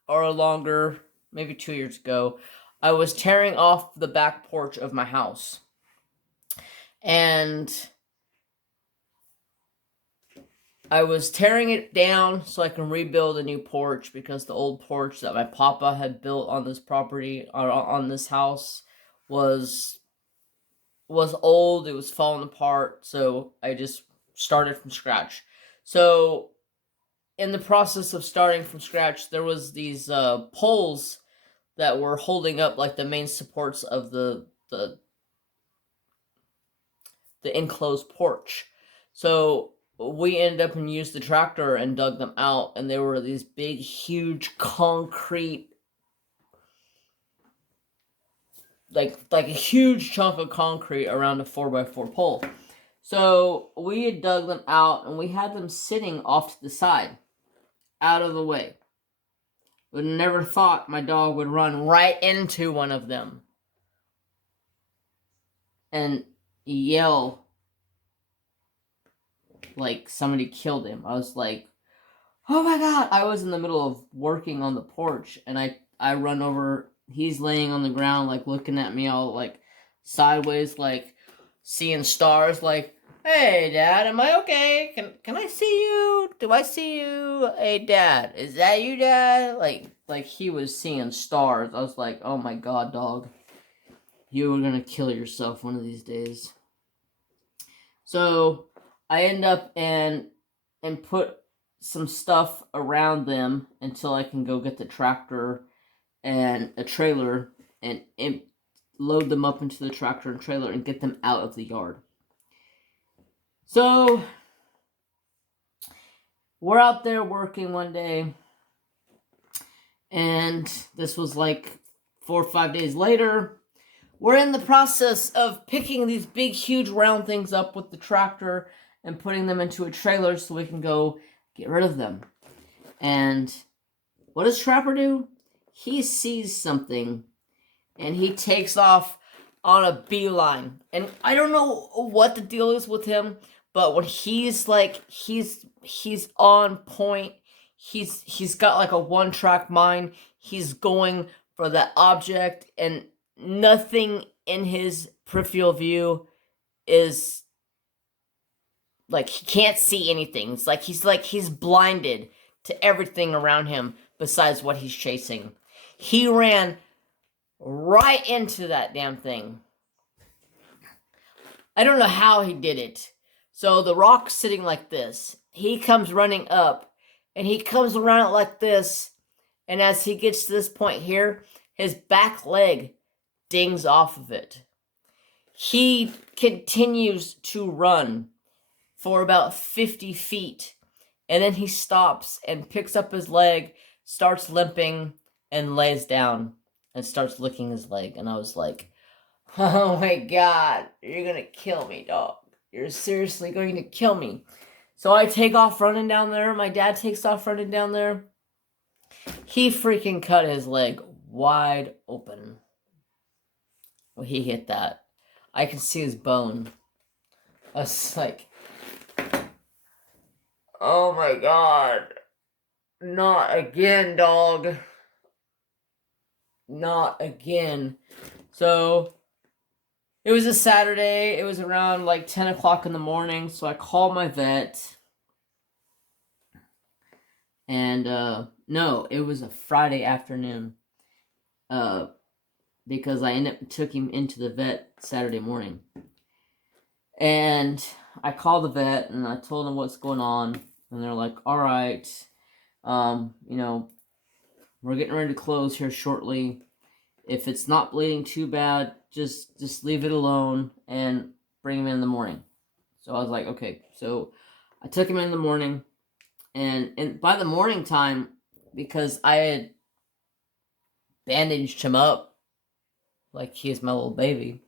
or longer, maybe 2 years ago, I was tearing off the back porch of my house. And I was tearing it down so I can rebuild a new porch, because the old porch that my papa had built on this property, or on this house, was old. It was falling apart, so I just started from scratch. So in the process of starting from scratch, there was these poles that were holding up like the main supports of the enclosed porch. So we ended up and used the tractor and dug them out, and they were these big, huge concrete, like a huge chunk of concrete around a 4x4 pole. So we had dug them out, and we had them sitting off to the side, out of the way. Would never thought my dog would run right into one of them and yell like somebody killed him. I was like, oh my god. I was in the middle of working on the porch, and I run over. He's laying on the ground, like looking at me all like sideways, like seeing stars, like, hey Dad, am I okay? Can I see you? Do I see you? Hey Dad, is that you, Dad? Like he was seeing stars. I was like, oh my god, dog, you were gonna kill yourself one of these days. So I end up and put some stuff around them until I can go get the tractor and a trailer and load them up into the tractor and trailer and get them out of the yard. So we're out there working one day, and this was like 4 or 5 days later. We're in the process of picking these big, huge, round things up with the tractor and putting them into a trailer so we can go get rid of them. And what does Trapper do? He sees something, and he takes off on a beeline. And I don't know what the deal is with him, but when he's like, he's on point. He's got like a one-track mind. He's going for that object, and nothing in his peripheral view is like, he can't see anything. It's like he's blinded to everything around him besides what he's chasing. He ran right into that damn thing. I don't know how he did it. So the rock's sitting like this. He comes running up, and he comes around it like this. And as he gets to this point here, his back leg dings off of it. He continues to run for about 50 feet. And then he stops and picks up his leg, starts limping, and lays down and starts licking his leg. And I was like, oh my god, you're gonna kill me, dog. You're seriously going to kill me. So I take off running down there. My dad takes off running down there. He freaking cut his leg wide open. Well, he hit that. I can see his bone. I was like, oh my god. Not again, dog. Not again. So it was a Saturday. It was around like 10 o'clock in the morning. So I called my vet. And no, it was a Friday afternoon. Because I took him into the vet Saturday morning. And I called the vet and I told them what's going on. And they're like, all right, we're getting ready to close here shortly. If it's not bleeding too bad, just leave it alone and bring him in the morning. So I was like, okay. So I took him in the morning, and by the morning time, because I had bandaged him up like he's my little baby,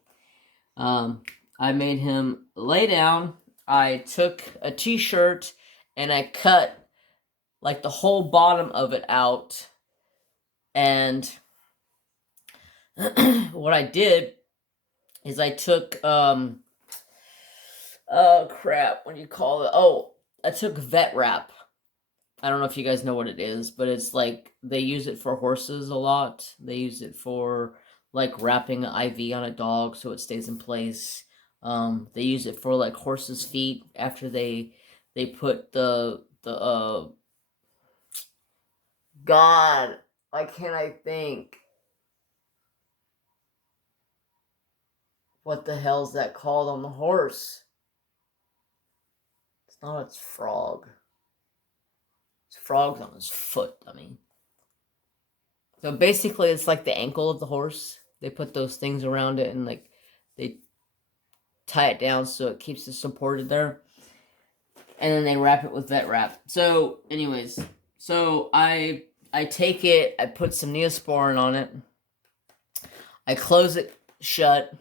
I made him lay down. I took a t-shirt and I cut like the whole bottom of it out. And what I did is I took, what do you call it? Oh, I took vet wrap. I don't know if you guys know what it is, but it's like, they use it for horses a lot. They use it for like wrapping an IV on a dog so it stays in place. They use it for like horses' feet after they put the God, why can't I think? What the hell's that called on the horse? It's not its frog. It's frogs on his foot, dummy. So basically it's like the ankle of the horse. They put those things around it and like they tie it down so it keeps it supported there. and then they wrap it with vet wrap. So, anyways, so I take it, I put some Neosporin on it, I close it shut,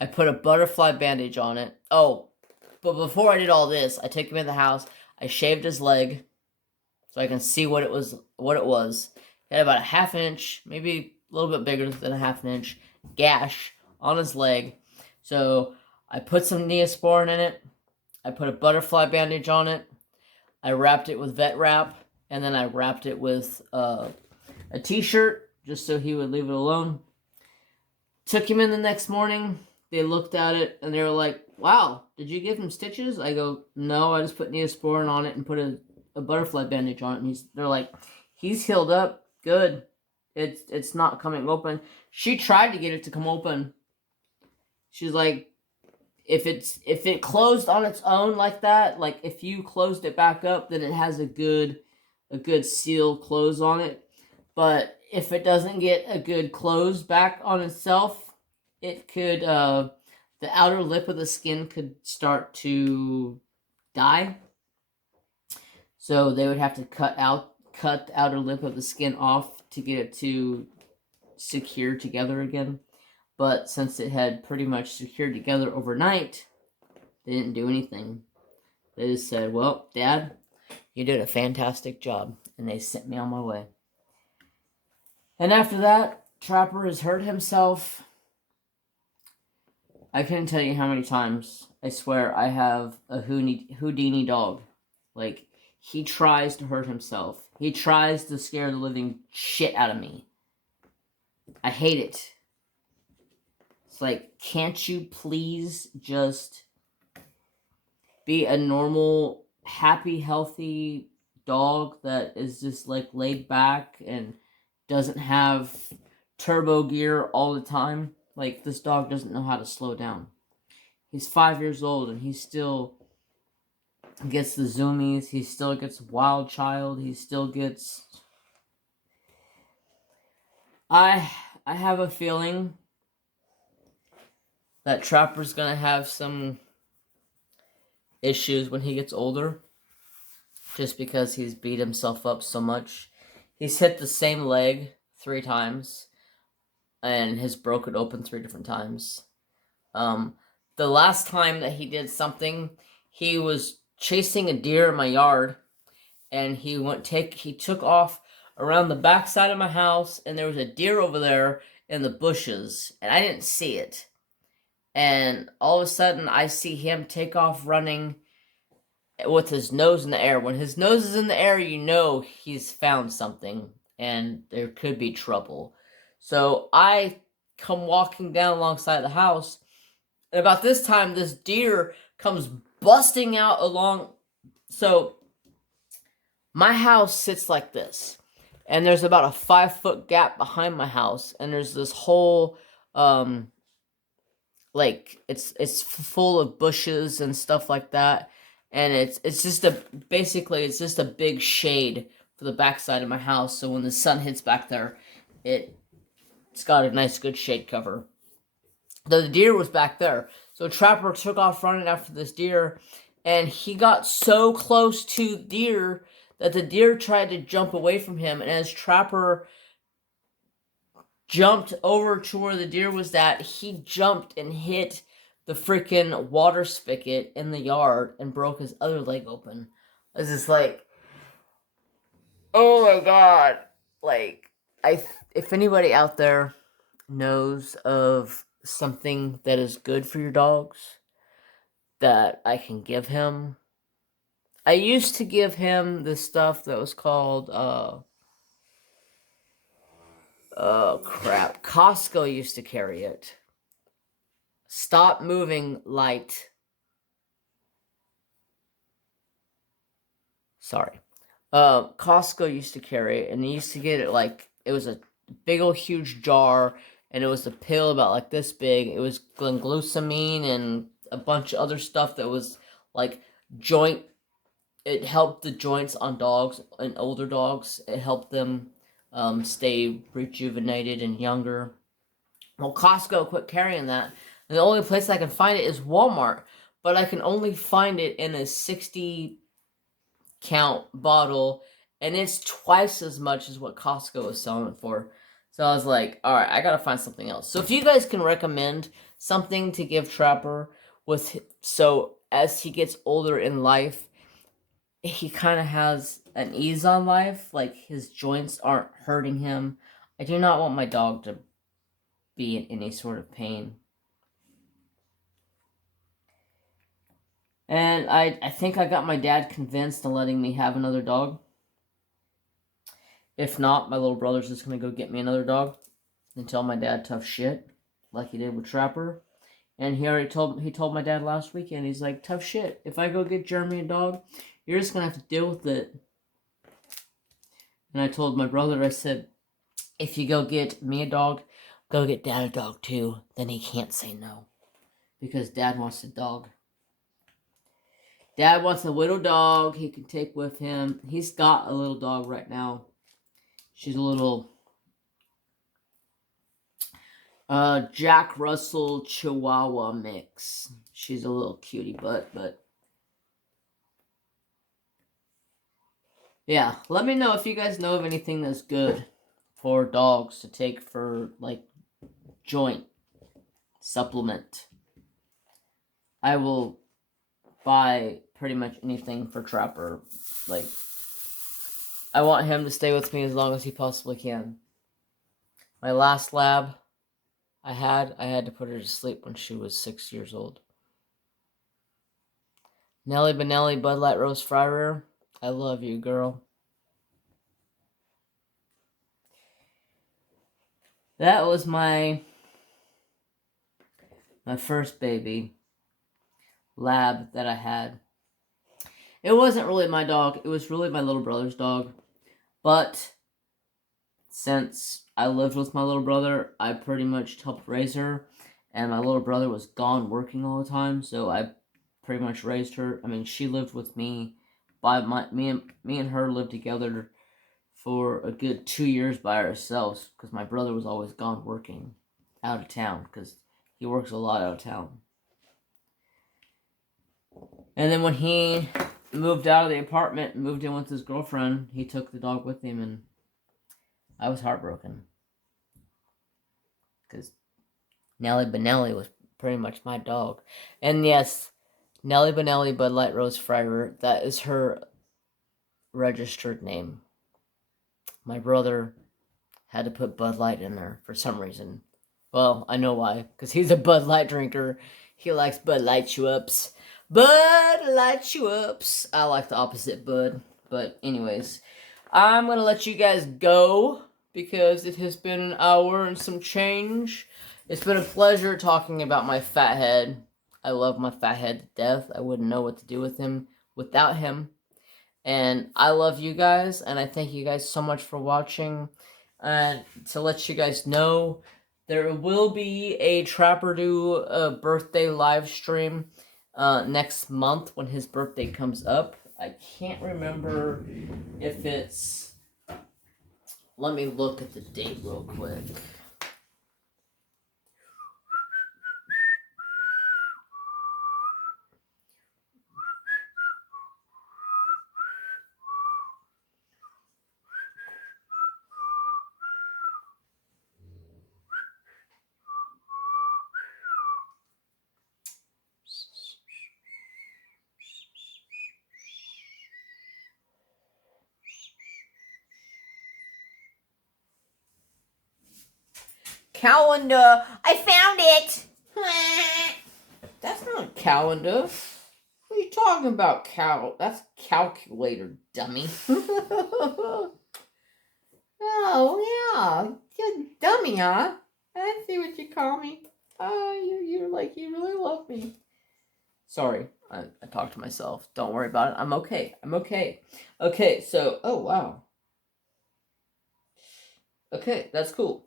I put a butterfly bandage on it. Oh, but before I did all this, I took him in the house, I shaved his leg, so I can see what it was. He had about a ½ inch, maybe a little bit bigger than a ½ inch gash on his leg. So I put some Neosporin in it. I put a butterfly bandage on it. I wrapped it with vet wrap, and then I wrapped it with a t-shirt just so he would leave it alone. Took him in the next morning. They looked at it, and they were like, "Wow, did you give him stitches?" I go, "No, I just put Neosporin on it and put a butterfly bandage on it." And they're like, "He's healed up. Good. It's not coming open." She tried to get it to come open. She's like, if it closed on its own like that, like if you closed it back up, then it has a good seal close on it. But if it doesn't get a good close back on itself, it could the outer lip of the skin could start to die. So they would have to cut the outer lip of the skin off to get it to secure together again. But since it had pretty much secured together overnight, they didn't do anything. They just said, "Well, Dad, you did a fantastic job." And they sent me on my way. And after that, Trapper has hurt himself. I couldn't tell you how many times. I swear I have a Houdini dog. Like, he tries to hurt himself. He tries to scare the living shit out of me. I hate it. It's like, can't you please just be a normal, happy, healthy dog that is just like laid back and doesn't have turbo gear all the time? Like, this dog doesn't know how to slow down. He's 5 years old and he still gets the zoomies. He still gets wild child. He still gets... I have a feeling that Trapper's gonna have some issues when he gets older, just because he's beat himself up so much. He's hit the same leg 3 times and has broken open 3 different times. The last time that he did something, he was chasing a deer in my yard, and he took off around the back side of my house, and there was a deer over there in the bushes, and I didn't see it. And all of a sudden, I see him take off running with his nose in the air. When his nose is in the air, you know he's found something, and there could be trouble. So I come walking down alongside the house, and about this time, this deer comes busting out along. So my house sits like this, and there's about a 5-foot gap behind my house, and there's this whole like it's full of bushes and stuff like that, and it's just a big shade for the backside of my house. So when the sun hits back there, it's got a nice good shade cover. The deer was back there, so Trapper took off running after this deer, and he got so close to the deer that the deer tried to jump away from him, and as Trapper jumped over to where the deer was at, he jumped and hit the freaking water spigot in the yard and broke his other leg open. I was just like, oh my god. Like, if anybody out there knows of something that is good for your dogs that I can give him. I used to give him this stuff that was called Costco used to carry it. Stop Moving Light. Sorry. Costco used to carry it, and you used to get it like, it was a big old huge jar, and it was a pill about like this big. It was glucosamine and a bunch of other stuff that was like it helped the joints on dogs and older dogs. It helped them stay rejuvenated and younger. Well, Costco quit carrying that. And the only place I can find it is Walmart. but I can only find it in a 60 count bottle, and it's twice as much as what Costco is selling it for. So I was like, all right, I gotta find something else. So if you guys can recommend something to give Trapper so as he gets older in life, he kind of has an ease on life, like his joints aren't hurting him. I do not want my dog to be in any sort of pain. And I think I got my dad convinced on letting me have another dog. If not, my little brother's just going to go get me another dog and tell my dad tough shit, like he did with Trapper. And he told my dad last weekend, he's like, tough shit. If I go get Jeremy a dog, you're just going to have to deal with it. And I told my brother, I said, if you go get me a dog, go get Dad a dog too. Then he can't say no. Because Dad wants a dog. Dad wants a little dog he can take with him. He's got a little dog right now. She's a little Jack Russell Chihuahua mix. She's a little cutie butt, but yeah, let me know if you guys know of anything that's good for dogs to take for, like, joint supplement. I will buy pretty much anything for Trapper. Like, I want him to stay with me as long as he possibly can. My last lab I had to put her to sleep when she was 6 years old. Nelly Benelli, Bud Light Rose Fryer, I love you, girl. That was my first baby lab that I had. It wasn't really my dog. It was really my little brother's dog. But since I lived with my little brother, I pretty much helped raise her. And my little brother was gone working all the time, so I pretty much raised her. I mean, she lived with me. Me and her lived together for a good 2 years by ourselves, because my brother was always gone working out of town, because he works a lot out of town. And then when he moved out of the apartment and moved in with his girlfriend, he took the dog with him, and I was heartbroken. Because Nelly Benelli was pretty much my dog. And yes, Nelly Benelli Bud Light Rose Fryer, that is her registered name. My brother had to put Bud Light in there for some reason. Well, I know why. Because he's a Bud Light drinker. He likes Bud Light chew-ups. Bud Light chew-ups. I like the opposite Bud. But anyways, I'm going to let you guys go, because it has been an hour and some change. It's been a pleasure talking about my fat head. I love my fat head to death. I wouldn't know what to do with him without him. And I love you guys, and I thank you guys so much for watching. And to let you guys know, there will be a Trapper Do birthday live stream next month when his birthday comes up. I can't remember if it's... Let me look at the date real quick. Calendar! I found it! That's not a calendar. What are you talking about, That's calculator, dummy. Oh, yeah. You're a dummy, huh? I see what you call me. Oh, you're like, you really love me. Sorry, I talked to myself. Don't worry about it. I'm okay. Okay, so, oh, wow. Okay, that's cool.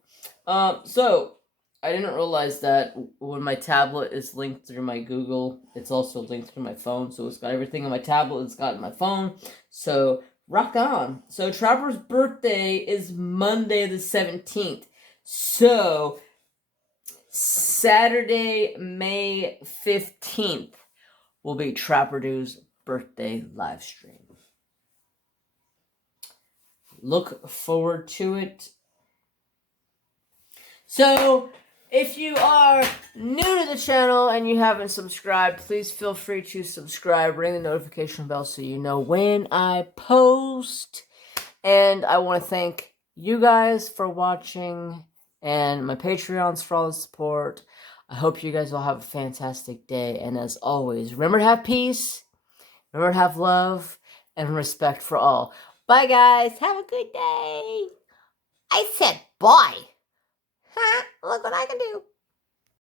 So, I didn't realize that when my tablet is linked through my Google, it's also linked through my phone. So it's got everything on my tablet, it's got my phone. So, rock on. So, Trapper's birthday is Monday the 17th. So, Saturday, May 15th, will be Trapperdo's birthday live stream. Look forward to it. So, if you are new to the channel and you haven't subscribed, please feel free to subscribe. Ring the notification bell so you know when I post. And I want to thank you guys for watching and my Patreons for all the support. I hope you guys will have a fantastic day. And as always, remember to have peace, remember to have love, and respect for all. Bye, guys. Have a good day. I said bye. Look what I can do.